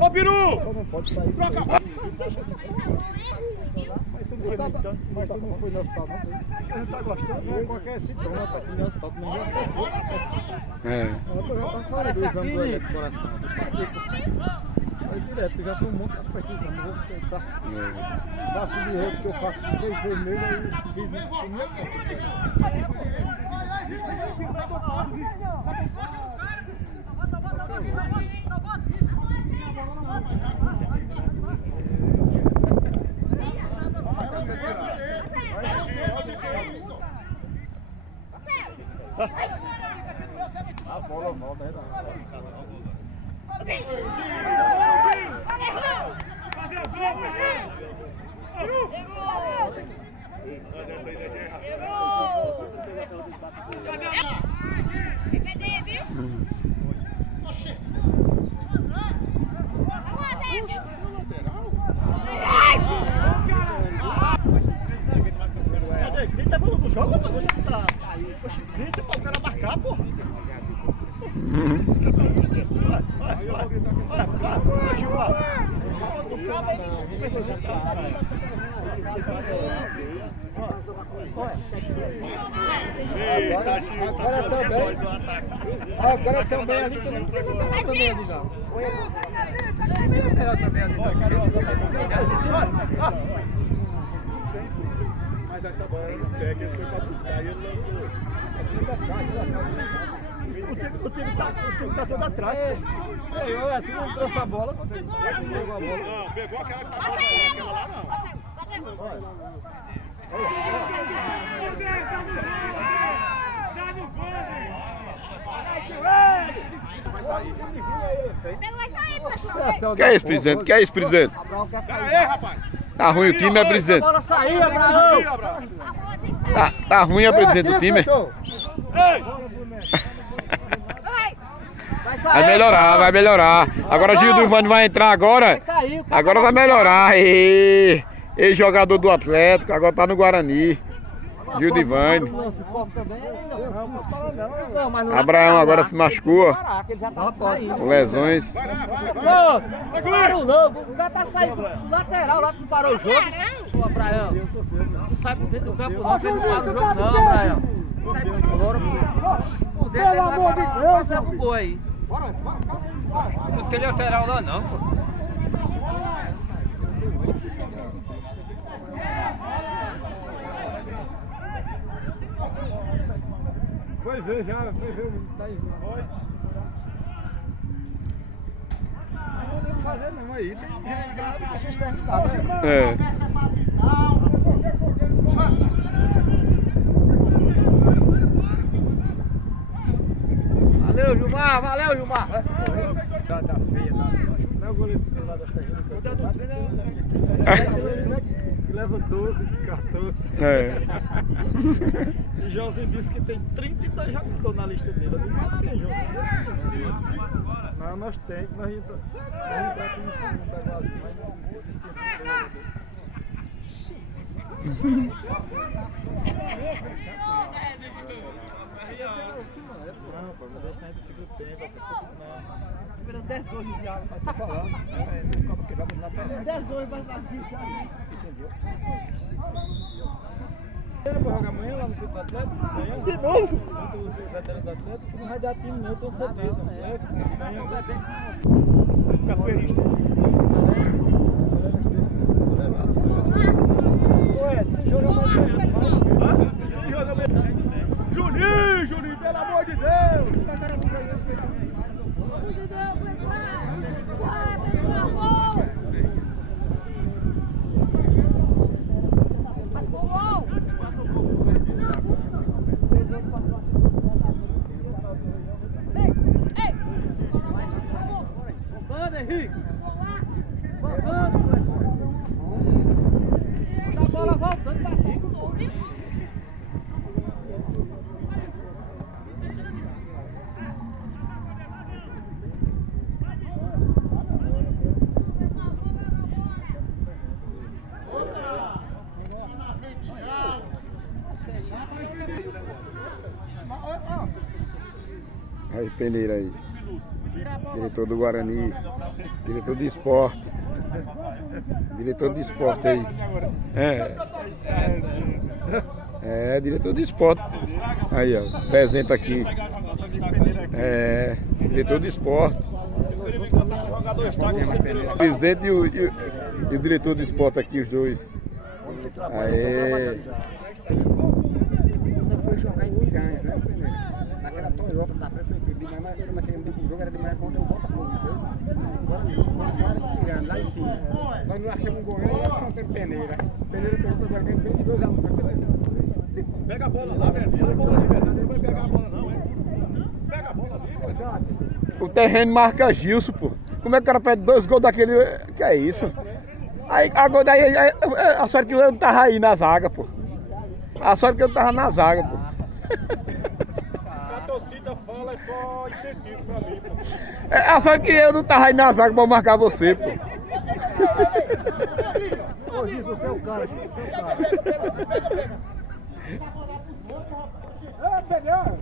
Ô, Peru! Só não pode sair. Troca! Mas tu não foi no hospital, não? A gente tá gostando, qualquer sintoma tá aqui no hospital, mas já secou. Tu já tá fora do exame do coração. Aí direto, já foi um monte de pesquisando, vou tentar. Faço de jeito que eu faço de 6 meses, aí fiz um primeiro. A bola volta, Grita pro jogo, você tá aí. Grita pra o cara marcar, pô. Agora também ali que não tem nada também ali não. Mas essa bola era no pé, que ele foi pra buscar e ele lançou. O time tá todo atrás. Eu assim não trouxe a bola. Não, pegou aquela que tá aquela lá não. Vai sair. Que é isso, presidente? Que é isso, presidente? Aí, rapaz. Tá ruim o time, é presidente? Tá ruim, é presidente do time? Vai melhorar, vai melhorar. Agora Gil do Ivani vai entrar agora. Agora vai melhorar. E jogador do Atlético, agora tá no Guarani. Gil do Ivani. Abraão agora se machucou. Com lesões. Parou não, o cara tá saindo do lateral lá que não parou o jogo. Ô Abraão, tu sai por dentro do campo não, que ele não para o jogo não, Abraão. Sai por dentro, ele vai parar, leva o gol aí. Não tem lateral lá não, pô. Foi ver já, foi ver o tá aí. Foi. Mas não tem o que fazer não aí, tem graça a gente terminar, né? Valeu, Gilmar, valeu, Gilmar. Tá feia, tá. Não é o goleiro do lado da Serginho que eu que leva 12, 14. E Joãozinho disse que tem 32 jogadores na lista dele. Eu digo, mas quem é Joãozinho? Não, nós temos. Nós entrar aqui no segundo da Guazinha, mas não não, pô, vou deixar ainda segundo tempo. Não. 10 gols de Thiago, tá falando. Não 10 gols vai dar de Thiago. Entendeu? Pra jogar amanhã lá no Clube do Atlético? De novo? O veterano do Atlético não vai dar time não, eu tenho certeza. Amanhã vai ser capoeirista. Juninho, pelo amor de Deus! Banda, Henrique! Banda! A bola voltando pra Henrique! Aí, peneira aí. Diretor do Guarani. Diretor de esporte. Diretor de esporte aí. É, diretor de esporte. Aí, ó, apresenta aqui. É, diretor de esporte. O presidente e o diretor de esporte aqui, os dois. Aê. Eu fui jogar em Piranha, né? Naquela Toyota da prefeitura de manhã, mas eu naquele jogo era de manhã contra o Botafogo. Agora em Piranha, lá em cima. Nós não achamos um goleiro e achamos um peneira. Peneira pegou para ganhar 22 anos. Pega a bola lá, Bezinho. A bola ali, Bezinho. Você não vai pegar a bola, não, hein? Pega a bola ali, Bezinho. O terreno marca Gilson, pô. Como é que o cara pede 2 gols daquele? Que é isso? Aí, agora daí, a sorte que eu não tava aí na zaga, pô. A sorte que eu tava na zaga, pô. A torcida fala é só incentivo pra mim, pô. A sorte que eu não tava aí na zaga pra marcar você, pô. Ô, Gil, você é o cara, Gil, você é o cara.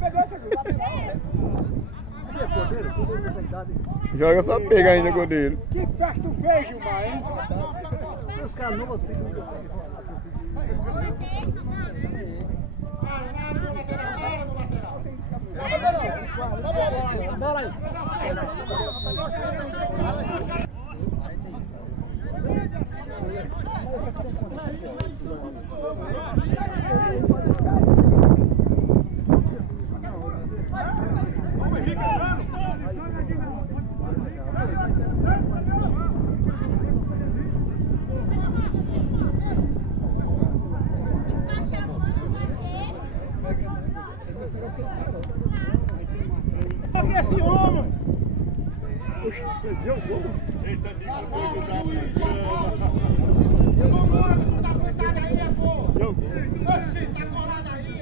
Pegou essa Joga só pega ainda, goleiro. Que peste tu fez, Gilmar, hein? Os caras não vão ter bola aí. Esse homem! Puxa, perdeu o gol? Eita, tá colado aí!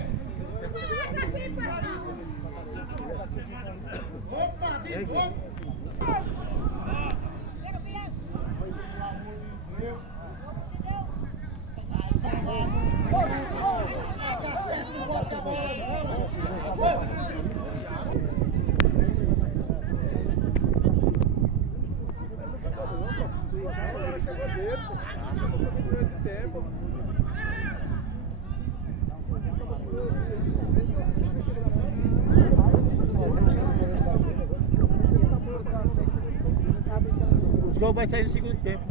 Os gols vai sair no segundo tempo.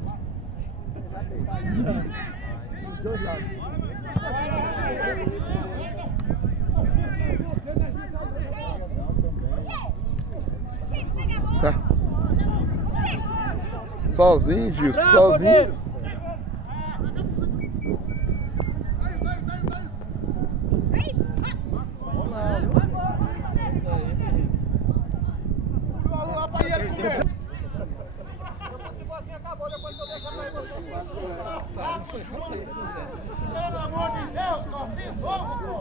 Os dois lados. Tá. Sozinho, Gil, sozinho. Pelo amor de Deus, Corpinho, fogo, pô!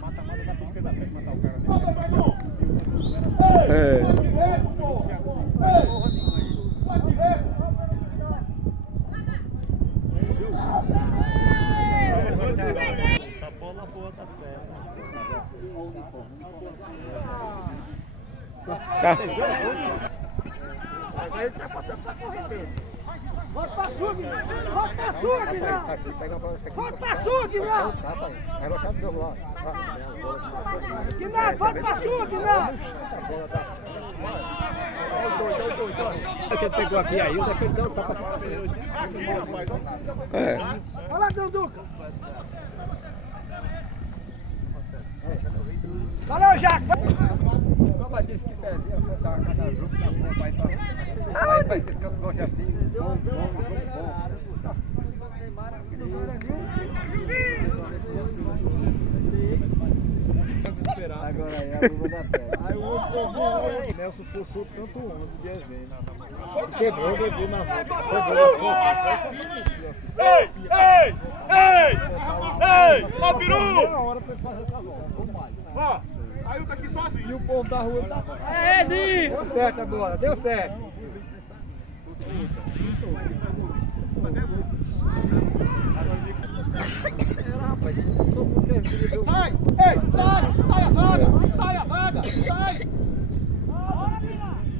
Mata-mata da busca da tem que matar o cara Tá bola na boa da perna. Tá. Volta pra sua, Guilherme! Volta pra sua, Guilherme! Volta pra sua, Guilherme! Guilherme, volta pra sua, Guilherme! Ele pegou aqui aí, o daquele deu um tapa. Olha lá, Granduca! Valeu, Jaco! Como eu disse que pezinho, você dá cada jogo, que não vai pra... Vai dizer que eu gosto assim, bom. Agora aí, a luva da pedra. Aí o outro foi Nelson forçou tanto o ombro de evento. Quebrou, bebeu na volta. Ei! Ó, Peru! Uma hora pra ele fazer essa volta. Ó, aí eu tô aqui sozinho. E o povo da rua tá... É, Edi! Deu certo agora, deu certo. Era, rapaz, todo mundo quer Sai! Ei, sai! Sai a zaga! Sai a zaga! Sai!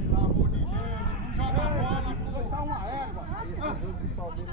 Pelo amor de Deus, joga a bola, pô! Tá uma égua! Esse jogo do Palmeiras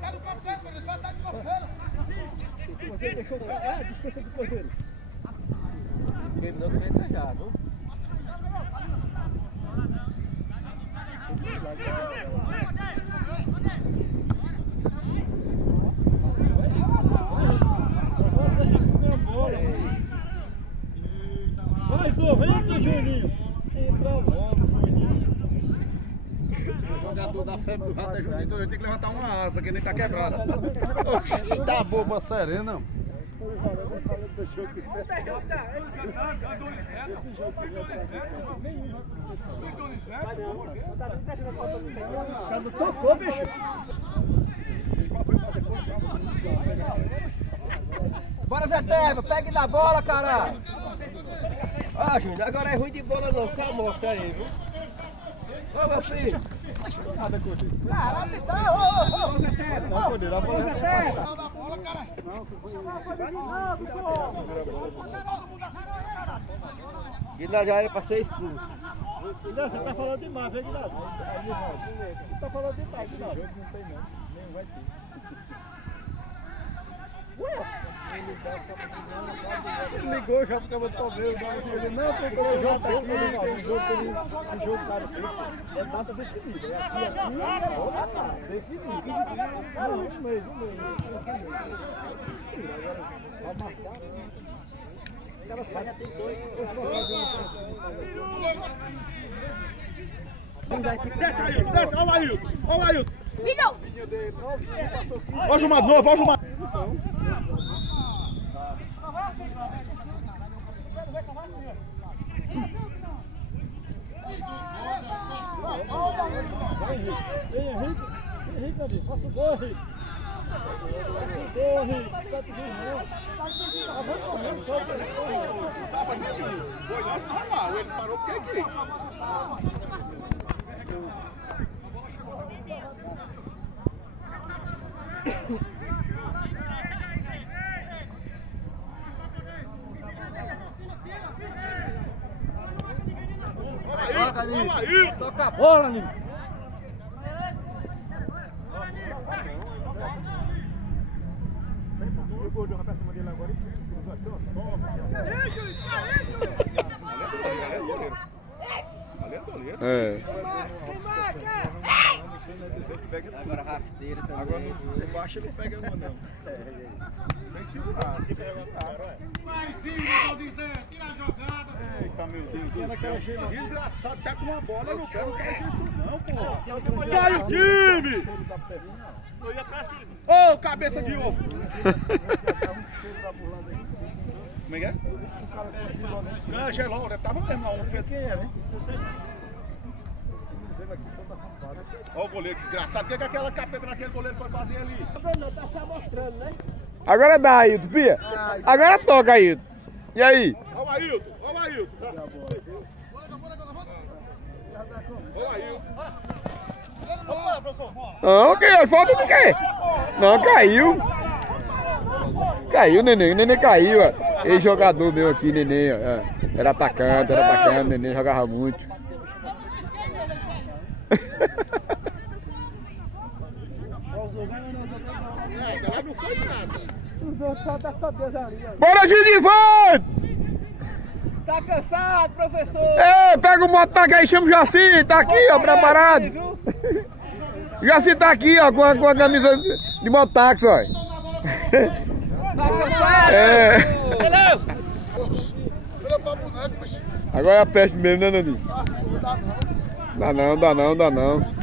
sai do campeiro, quando só sai do campeiro. Deixou descansa do cordeiro. Quem não que você entregar, viu? Nossa, minha bola. Mais um, entra, Juninho. Entra logo, Juninho. O jogador da febre do rato é Juninho, então ele tem que levantar uma asa, que ele tá quebrado. Oxi, tá boba serena. Quando tocou, bicho. Bora, Zé Teva, pegue na bola, caralho! Ah, Júnior, agora é ruim de bola não, só mostra aí, viu? Ô, meu filho! Nada, Cordeiro. Caralho, tá, ô, Zé Teva! Não, Cordeiro, a bola Zé Teva! Não dá bola, cara! Guilherme já era pra ser expulso. Você tá falando demais, vem, Guilherme. Você tá falando demais, Guilherme. Esse jogo não tem não, nem vai ter. Ele ligou já pro Cabo do Palmeiras, ele não tem como jogo aqui, tem jogo cara é data decidida, é aqui, decidida. Não, um mês. Vai marcar, os caras saem, já tem dois. Desce, Ailton, desce, olha o Ailton, olha o Ailton. Olha Olha o Gilmar de novo, olha o Gilmar. Vem, Henrique, ali, passa o gol, Henrique. Passa o gol, Henrique, sai pro juiz, não. Vai correndo, só pra eles correrem. Foi nós normal, ele parou porque quis. Toca ali! Toca a bola, amigo! O gol deu pra cima dele agora Ali é goleiro. É. Agora rasteira também. Agora embaixo ele pega uma não. Tem que segurar. Vai sim, vou dizer, tira a jogada. Eita, meu Deus do céu. Desgraçado, tá com uma bola no pé, não faz isso não, pô. Sai o time! Eu ia pra cima. Ô, cabeça de ovo. Como é que é? Ganha, Loura, tava mesmo lá, um feito. Quem é, né? Olha o goleiro desgraçado. O que aquela capeta naquele goleiro foi fazer ali? Tá se amostrando, né? Agora dá, Ailton, Pia. Agora toca, Ailton. E aí? Olha o Ailton, olha o Ailton. Olha o Ailton. Não, que falta do quê? Não, caiu. Caiu, neném. O neném caiu, ó. Esse jogador meu aqui, neném, ó. Era atacante, neném jogava muito. Lá não foi nada. Os outros só dessa vez ali, ó. Bora, Gildivan! Tá cansado, professor? Ei, pega o mototáxi aí, chama o Jaci, tá aqui, ó, preparado. Jaci tá aqui, ó, com a camisa de mototáxi, ó. Tá cansado? É. Entendeu? Agora é a peste mesmo, né, Nandinho? Dá não.